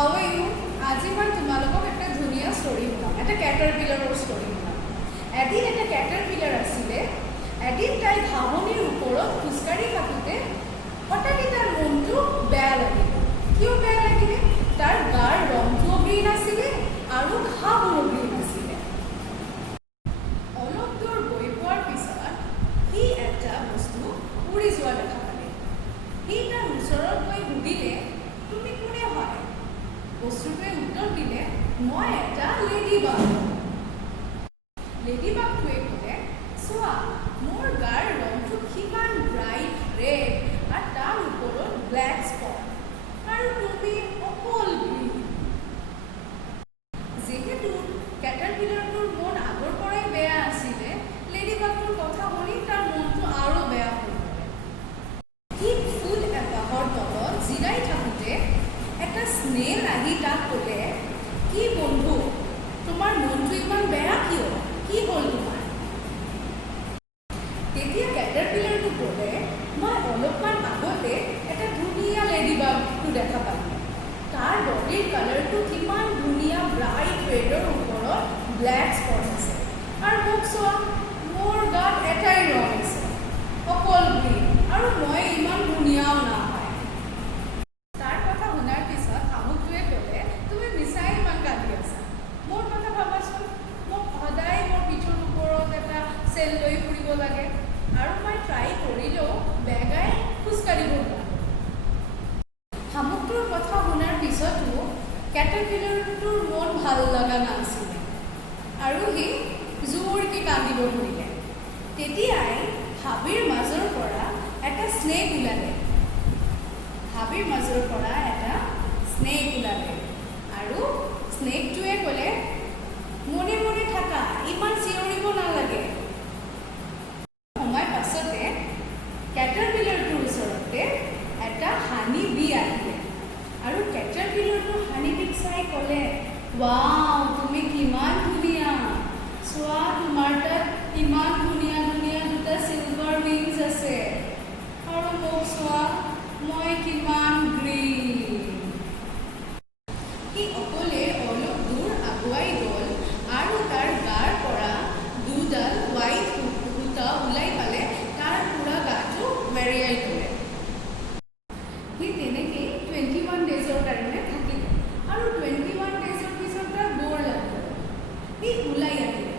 How are you? আজি মই তোমালোকক একটা ধুনীয়া ষ্টৰী শুনাম, এটা কেটাৰপিলাৰৰ ষ্টৰী শুনাম। এদিন এটা কেটাৰপিলাৰ আছিলে। এদিন তাই ঘাঁহনিৰ ওপৰত খোজকাঢ়ি থাকোঁতে হঠাতে তাৰ মনটো বেয়া লাগিল। কিয় বেয়া লাগিলে? তাৰ গাৰ ৰংটোও গ্ৰীণ আছিলে আৰু ঘাঁহবোৰো গ্ৰীণ আছিলে। অলপ দূৰ গৈ পোৱাৰ পিছত সি এটা বস্তু উৰি যোৱা দেখা পালে। সি তাৰ ওচৰত গৈ সুধিলে, তুমি কোনে হয়? বস্তুটোৱে উত্তৰ দিলে, মই এটা লেডিবাগ। লেডিবাগটোৱে ক'লে, চোৱা মোৰ গাৰ ৰংটো কিমান ব্ৰাইট ৰেড আৰু তাৰ ওপৰত ব্লেক স্পট, আৰু তুমি অকল গ্ৰীণ। যিহেতু কেটাৰপিলাৰটোৰ মন আগৰ পৰাই বেয়া আছিলে, লেডিবাগটোৰ কথা শুনি তাৰ মনটো আৰু বেয়া হৈ গ'ল। সি ফুল এপাহৰ তলত জিৰাই থাকোঁতে এটা স্নেল আহি তাক ক'লে, কি বন্ধু, তোমাৰ মনটো ইমান বেয়া কিয়? কি হ'ল তোমাৰ? তেতিয়া কেটাৰপিলাৰটো ক'লে, মই অলপমান আগতে এটা ধুনীয়া লেডিবাগটো দেখা পালোঁ। তাৰ বডিৰ কালাৰটো কিমান ধুনীয়া ব্ৰাইট ৰেডৰ ওপৰত ব্লেক স্পট আছে, আৰু মোক চোৱা মোৰ গাত এটাই ৰং আছে, অকল গ্ৰীণ, আৰু মই ইমান ধুনীয়াও নহয়। তাৰ কথা শুনাৰ পিছত শামুকটোৱে ক'লে, তুমি মিছাই ইমান কান্দি আছা। মোৰ কথা ভাবাচোন, মোক সদায় মোৰ পিঠৰ ওপৰত এটা চেল লৈ ফুৰিব লাগে, আৰু মই ট্ৰাই কৰিলেও বেগাই খোজকাঢ়িব নোৱাৰোঁ। শামুকটোৰ কথা শুনাৰ পিছতো কেটাৰপিলাৰটোৰ মন ভাল লগা নাছিলে, আৰু সি জোৰকৈ কান্দিব ধৰিলে। তেতিয়াই হাবিৰ মাজৰ পৰা এটা স্নেক ওলালে। হাবিৰ মাজৰ পৰা এটা স্নেক ওলালে, আৰু স্নেকটোৱে ক'লে, মনে মনে থাকা, ইমান চিঞৰিব নালাগে। সময় পাছতে কেটাৰপিলাৰটোৰ ওচৰতে এটা হানি বি আহিলে, আৰু কেটাৰপিলাৰটো হানি বিক চাই ক'লে, ৱাও, তুমি কিমান ধুনীয়া, চোৱা তোমাৰ তাত ইমান ধুনীয়া ধুনীয়া দুটা চিলভাৰ উইংছ আছে, আৰু মোক চোৱা মই কিমান গ্ৰীণ। সি অকলে অলপ দূৰ আগুৱাই গ'ল, আৰু তাৰ গাৰ পৰা দুডাল হোৱাইট সূতা ওলাই পালে তাৰ পুৰা গাটো মেৰিয়াই গ'লে। সি তেনেকেই 21 ডেজৰ কাৰণে থাকিলে, আৰু 21 ডেজৰ পিছত তাৰ বৰ লাগিল। সি ওলাই আহিলে,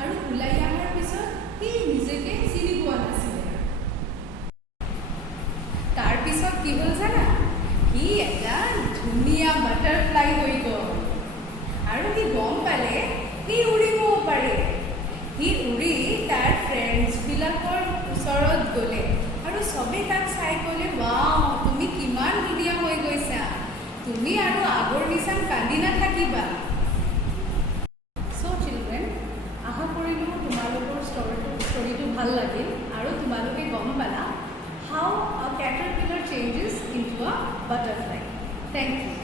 আৰু ওলাই অহাৰ পিছত সি নিজকে চিনি পোৱা নাছিলে। তাৰপিছত কি হ'ল জানা? সি এটা ধুনীয়া বাটাৰফ্লাই হৈ গ'ল, আৰু সি গম পালে সি উৰিবও পাৰে। সি উৰি তাৰ ফ্ৰেণ্ডছবিলাকৰ ওচৰত গ'লে, আৰু চবেই তাক চাই ক'লে, ৱাও, তুমি কিমান ধুনীয়া হৈ গৈছা, তুমি আৰু আগৰ নিচিনা কান্দি নাথাকিবা। চ' চিলড্ৰেন, আশা কৰিলোঁ তোমালোকৰ ষ্টৰীটো ভাল লাগিল, আৰু তোমালোকে গম পালা how a caterpillar changes into a butterfly. Thank you.